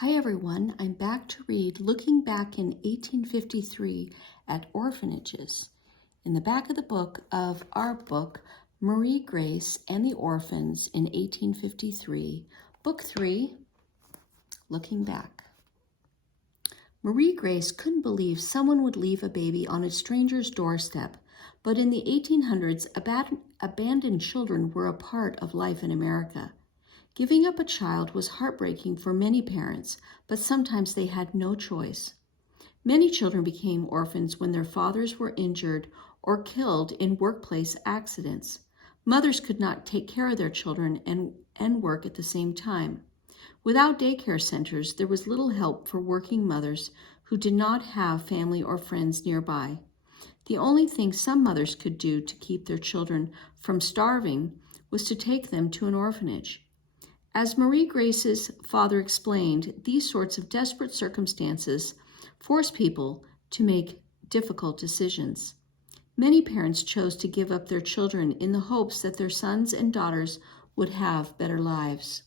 Hi everyone, I'm back to read Looking Back in 1853 at Orphanages. In the back of the book of our book, Marie Grace and the Orphans in 1853, Book 3, Looking Back. Marie Grace couldn't believe someone would leave a baby on a stranger's doorstep, but in the 1800s, abandoned children were a part of life in America. Giving up a child was heartbreaking for many parents, but sometimes they had no choice. Many children became orphans when their fathers were injured or killed in workplace accidents. Mothers could not take care of their children and work at the same time. Without daycare centers, there was little help for working mothers who did not have family or friends nearby. The only thing some mothers could do to keep their children from starving was to take them to an orphanage. As Marie Grace's father explained, these sorts of desperate circumstances force people to make difficult decisions. Many parents chose to give up their children in the hopes that their sons and daughters would have better lives.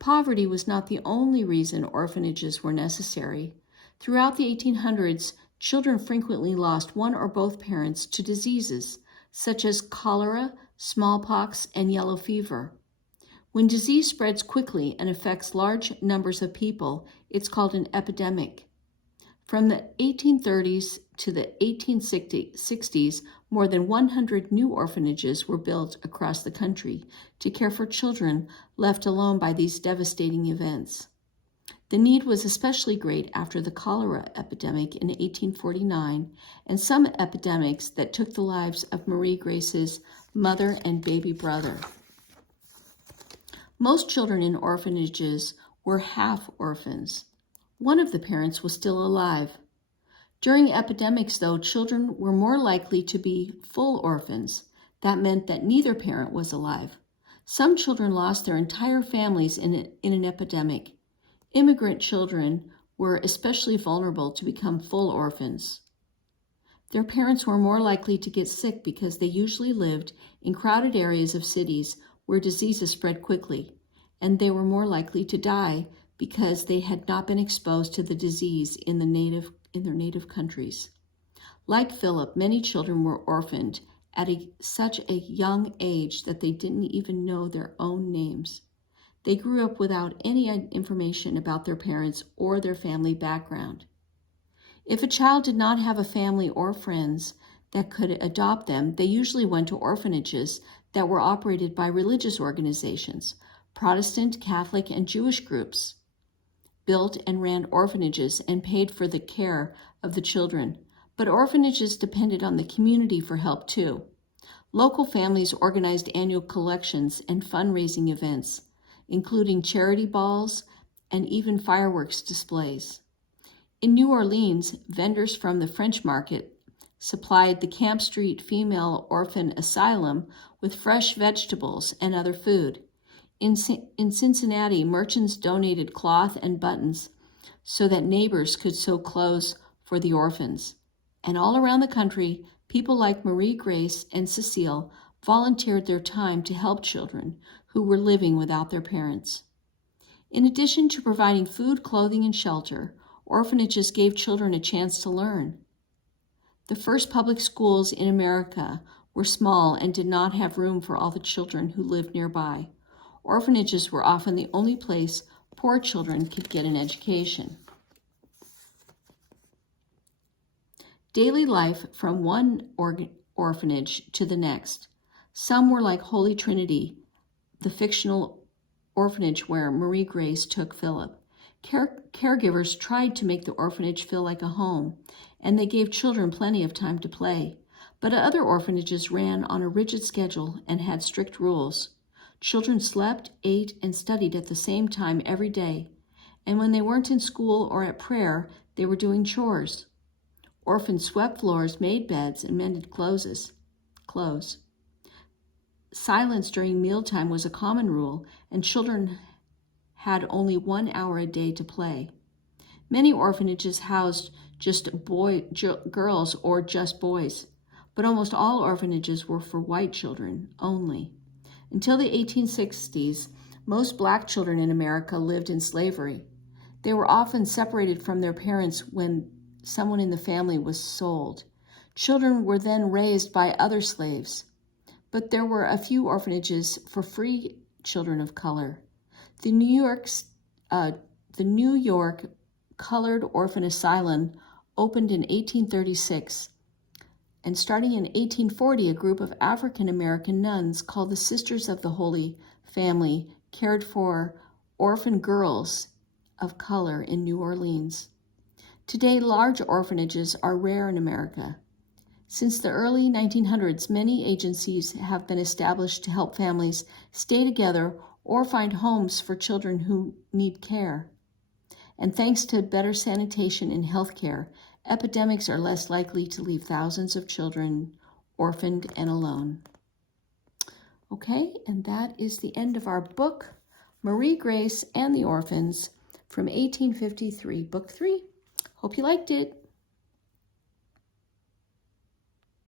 Poverty was not the only reason orphanages were necessary. Throughout the 1800s, children frequently lost one or both parents to diseases such as cholera, smallpox, and yellow fever. When disease spreads quickly and affects large numbers of people, it's called an epidemic. From the 1830s to the 1860s, more than 100 new orphanages were built across the country to care for children left alone by these devastating events. The need was especially great after the cholera epidemic in 1849 and some epidemics that took the lives of Marie Grace's mother and baby brother. Most children in orphanages were half orphans. One of the parents was still alive. During epidemics, though, children were more likely to be full orphans. That meant that neither parent was alive. Some children lost their entire families in an epidemic. Immigrant children were especially vulnerable to become full orphans. Their parents were more likely to get sick because they usually lived in crowded areas of cities where diseases spread quickly, and they were more likely to die because they had not been exposed to the disease in their native countries. Like Philip, many children were orphaned at such a young age that they didn't even know their own names. They grew up without any information about their parents or their family background. If a child did not have a family or friends that could adopt them, they usually went to orphanages that were operated by religious organizations. Protestant, Catholic, and Jewish groups built and ran orphanages and paid for the care of the children. But orphanages depended on the community for help too. Local families organized annual collections and fundraising events, including charity balls and even fireworks displays. In New Orleans, vendors from the French Market supplied the Camp Street Female Orphan Asylum with fresh vegetables and other food. In Cincinnati, merchants donated cloth and buttons so that neighbors could sew clothes for the orphans. And all around the country, people like Marie Grace and Cecile volunteered their time to help children who were living without their parents. In addition to providing food, clothing, and shelter, orphanages gave children a chance to learn. The first public schools in America were small and did not have room for all the children who lived nearby. Orphanages were often the only place poor children could get an education. Daily life from one orphanage to the next. Some were like Holy Trinity, the fictional orphanage where Marie Grace took Philip. Caregivers tried to make the orphanage feel like a home, and they gave children plenty of time to play. But other orphanages ran on a rigid schedule and had strict rules. Children slept, ate, and studied at the same time every day, and when they weren't in school or at prayer, they were doing chores. Orphans swept floors, made beds, and mended clothes. Silence during mealtime was a common rule, and children had only 1 hour a day to play. Many orphanages housed just girls or just boys, but almost all orphanages were for white children only. Until the 1860s, most black children in America lived in slavery. They were often separated from their parents when someone in the family was sold. Children were then raised by other slaves, but there were a few orphanages for free children of color. The New York Colored Orphan Asylum opened in 1836, and starting in 1840, a group of African American nuns called the Sisters of the Holy Family cared for orphan girls of color in New Orleans. Today, large orphanages are rare in America. Since the early 1900s, many agencies have been established to help families stay together or find homes for children who need care. And thanks to better sanitation and health care, epidemics are less likely to leave thousands of children orphaned and alone. Okay, and that is the end of our book, Marie Grace and the Orphans, from 1853, Book 3. Hope you liked it.